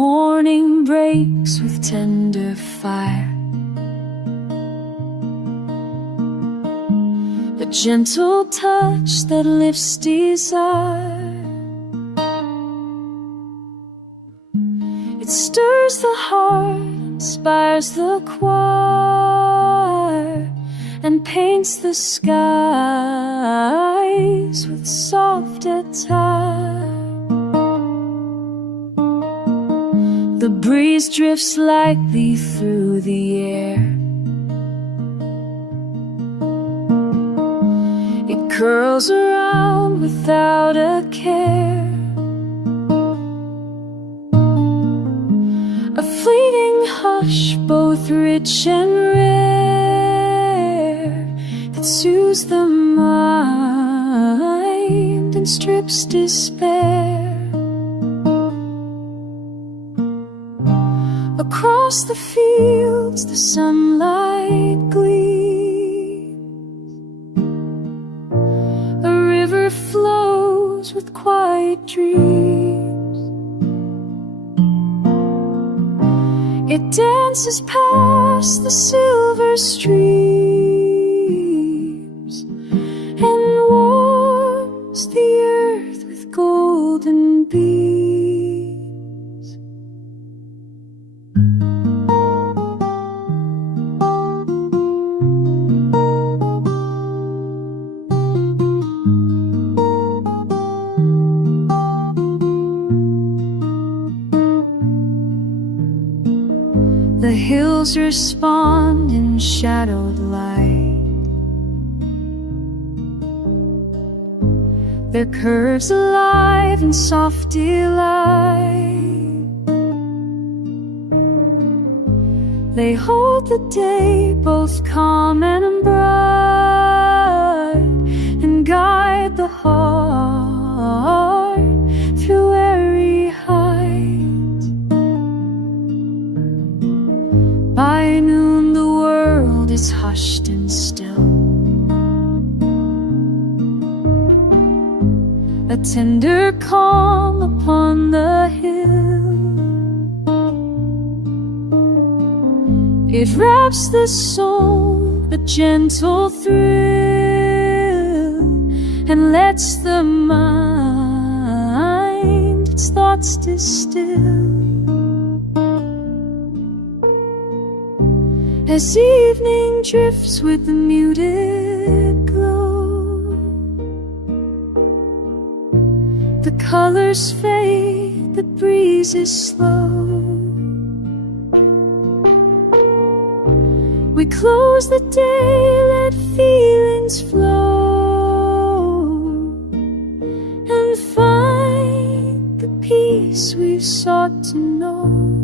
morning breaks with tender fire, a gentle touch that lifts desire. It stirs the heart, inspires the choir, and paints the skies with soft attire. The breeze drifts lightly through the air. It curls around without a care. A fleeting hush, both rich and rare, that soothes the mind and strips despair. Across the fields the sunlight gleams. A river flows with quiet dreams. It dances past the silver streams and warms the earth with golden beams. The hills respond in shadowed light, their curves alive in soft delight. They hold the day both calm and bright, and guide the heart through airy height. By noon the world is hushed and still. A tender calm upon the hill. It wraps the soul, a gentle thrill, and lets the mind its thoughts distill. As evening drifts with the muted glow, the colors fade, the breeze is slow. We close the day, let feelings flow, and find the peace we've sought to know.